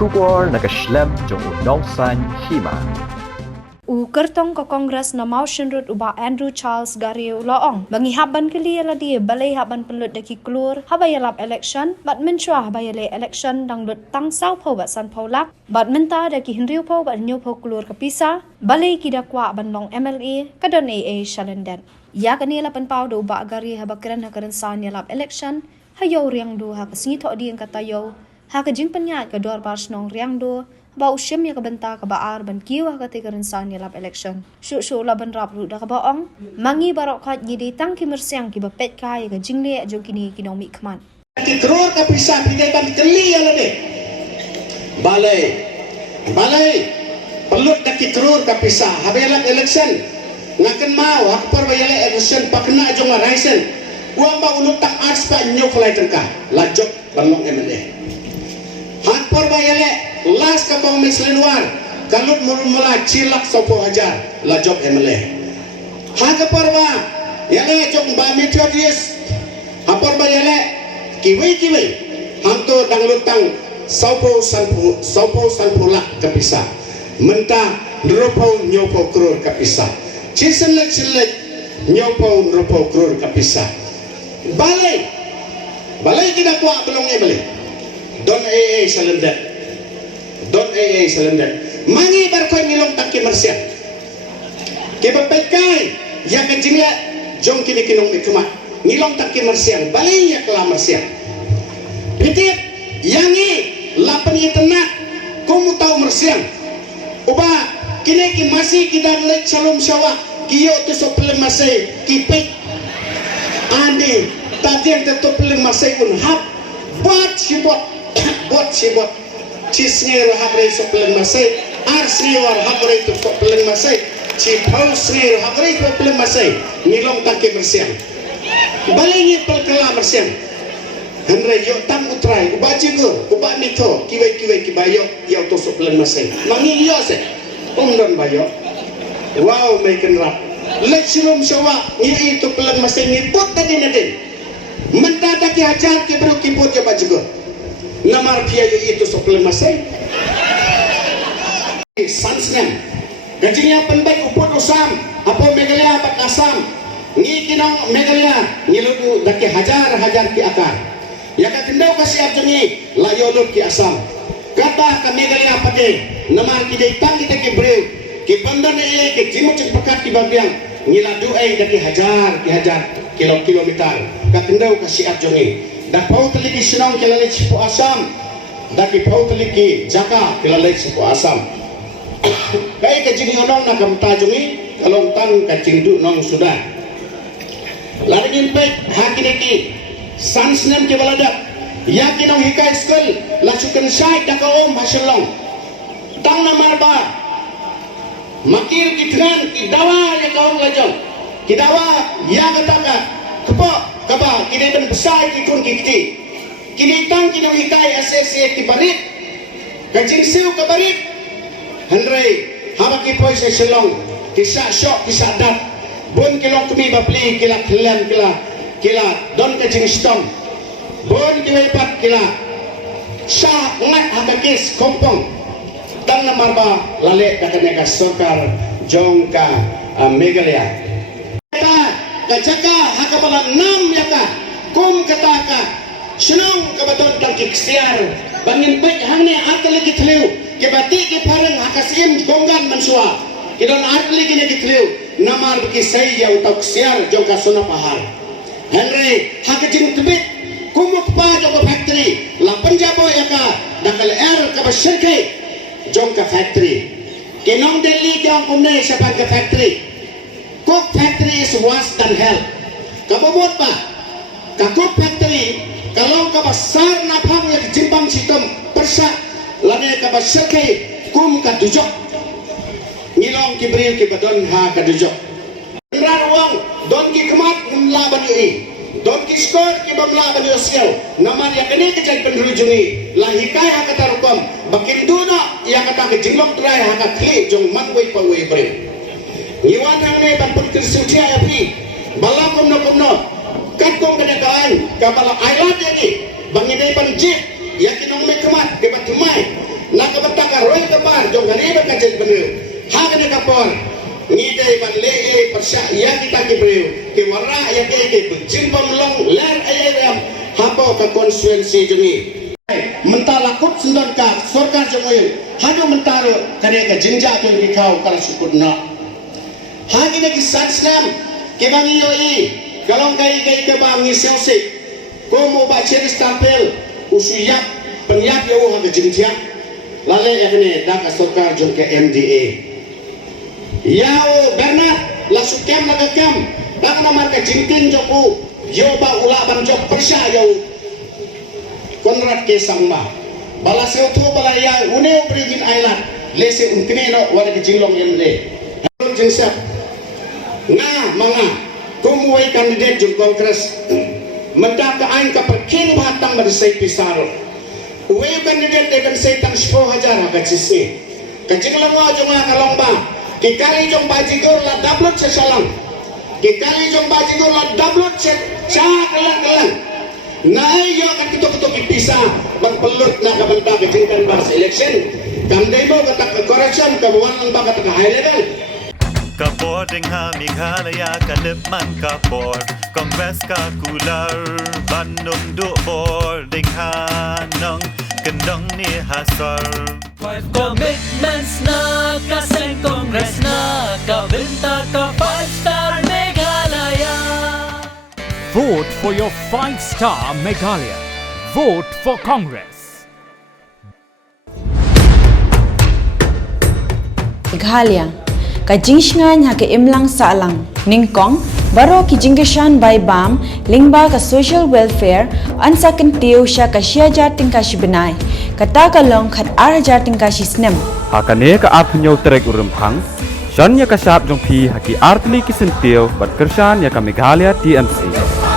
Shubor nakaslem jong unongsan hima. Kertong ke Kongres na motion rut uba Andrew Charles Gary Laong menghihaban kali ala dia balai haban pelut daki keluar habayalap election bat menchua habayale election dang lut tang sau pau bat san paulak bat menta daki hinriu pau bat nyu pau keluar ke pisa balai kidakwa ban long MLA kadon AA Shalenden ya kani lapan pau do uba Gary habakran hakaran san yalap election hayo riang do ha kasingi tok di kata yo ha kajing penyat ke dor bar snong riang do ba usyam ya kabenta ka baar ban kiwa ka tigaran san yalap election shu laban rap ru da ka baong mangi barok khat gidi tang ki mersiang ki bapet ka ya ka jingle jo kini kinong mi khman ki kror ka pisa pinai ban keli ala de balai pelut ka ki kror ka pisa habelak election ngaken mau hak par bayale election pakna jong raisen uang ba ulut tak ars pa nyo khlai tengka lajok banong MLA hak par bayale last ka kong mislenwar kalut mula cilak sopo ajar la job MLA haga parwa yale jong ba methodist hapor ba yale kiwi hanto dang lutang sopo sanpu lak kapisa menta nropo nyopo kror kapisa ciselek nyopo nropo kror kapisa balai kita kuat belum MLA don AA Shalenden mangi barkoy ngilong takki marsiya kibapetkai ya kajingla jong kini kinong ikma ngilong takki marsiya balay ya kala marsiya pitit yangi lapan itena kumu tau marsiya uba kini ki masih kita lek salom syawa kiyo tu sople masai kipek andi tadi yang tetap peleng masai pun hap buat sibot cisngir habre sopleng masai arsriwar habre tu sopleng masai cipau sngir habre tu sopleng masai ngilong takki bersiang balingi pelkela bersiang henre yo tam utrai uba jigo uba mito kiwai kibayo yo tu sopleng masai mangi yo se umdon bayo wow meken rap lek silum syawa ngi tu peleng masai ngiput tadi nadin mentadaki hajar kibru kiput yo bajigo namar piayo itu sopleng masai sansnya gajinya penbaik uput usam apa megalia bat asam ngi kinong megalia ngiludu daki hajar ki akar ya ka kendau kasih abjengi layolut ki asam kata ka megalia pake namar ki dei tang kita ki breu ki bandan ki jimut pekat ki babiang ngiladu daki hajar kilometer ka kendau kasih abjengi dah pau teliki senang kilalai cipu asam daki pau teliki jaka kilalai cipu asam kai kajing yonong nak kamtajungi kalong tang kacing du nong sudah laringin pek hakineki sansnem ke baladak yakinong hikai skul lasukan syait daka om hasilong tang namar ba makir kitran kidawa ya kaum lajong kidawa ya kataka kepo kaba kini ben besar kikun kikti kini tang kini hikai asese kibarit kacing siu kabarit henry haba ki poise selong kisah syok kisah dat bon kilong kumi bapli kila klan kila don kacing stom bon kila pat kila syah ngat habakis kompong tang namarba lale dakaneka sokar jongka megalia kacaka hakabala nam yaka kum kataka senang kabaton tang kiksiar bangin baik hangne atli kitliu kebati ki parang hakasim gonggan mansua kidon atli kini kitliu namar beki saya utak siar jongka sona pahar henry hakajing tebit kumuk pa jongka factory la penjabo yaka dakal air kabashirke jongka factory kinong delhi kyang kumne sapan ka factory cook factory is worse than hell. Kamu buat pa? Cook factory kalau kabasar napang yang jimbang sitom persa lane kabasarke kum kadujok ngilong kibriu kibadon ha kadujok. Benar uang don ki kemat melaban ini don ki skor ki melaban yosial namar yang ini kecil penrujungi lahikai hakata rukom bakin duna yang kata kejinglong terai hakat kli jong manway paway bre Iwan hang ne ban pun kersuci api balam kumno kat kong kedakaan kapala ailat lagi bangine ban jip yakinong me kemat debat tumai nak betaka roy kapar jong hari berkajet bener hak ne kapor ngide ban le persya ya kita ke breu ke wara ya ke jin pamlong ler ayam hapo ke konstituensi jengi mentalakut sendon ka sorkar jongoy hadu mentaro kare ka jinja to dikau kala sukudna hagi ne ki satsnam ke bangi yoi kalong kai ke bangi selse ko mo ba cheris tapel usuyap penyap yo ha ke jinja lale yakne dak sorkar jong ke MDA yao Bernard la sukem la kem bang namar ke jintin joku yo ba ula ban jok persya yo Konrad ke sangma bala seutu bala ya une brigin island lese unkne no wala ke jinglong yemle jinsap nga manga kumuai kandidat jong kongres menta ka ain ka perking batang bersai pisaro uai kandidat dekan setan 10,000 ka cisi ka jinglong wa jong kalong ba kikali jong bajigur la dablot sesalang kikali jong bajigur la dablot se cha kelang nae yo kan ketok pisa bang pelut na kabanta ke jingkan bas election kamdai mo katak correction kabuan ang ba katak high level Kapor ding ha Meghalaya kaliman kapor Kongres ka kular Bandung du bor ding ha nong kendong ni hasar 5 commitments na kaseng Congress na kabinta ka 5-star Meghalaya. Vote for your 5-star Meghalaya. Vote for Congress. Meghalaya kajingshgan ha ke imlang salang ningkong baro ki jingeshan by bam lingba ka social welfare ansa kan tiu sha ka shia jating ka shibnai kata ka long khat ar jating ka shisnem Hakane ka apnyo trek urumphang Shanya ka sap jong phi haki artli ki sentio bat kershan ya ka Meghalaya TMC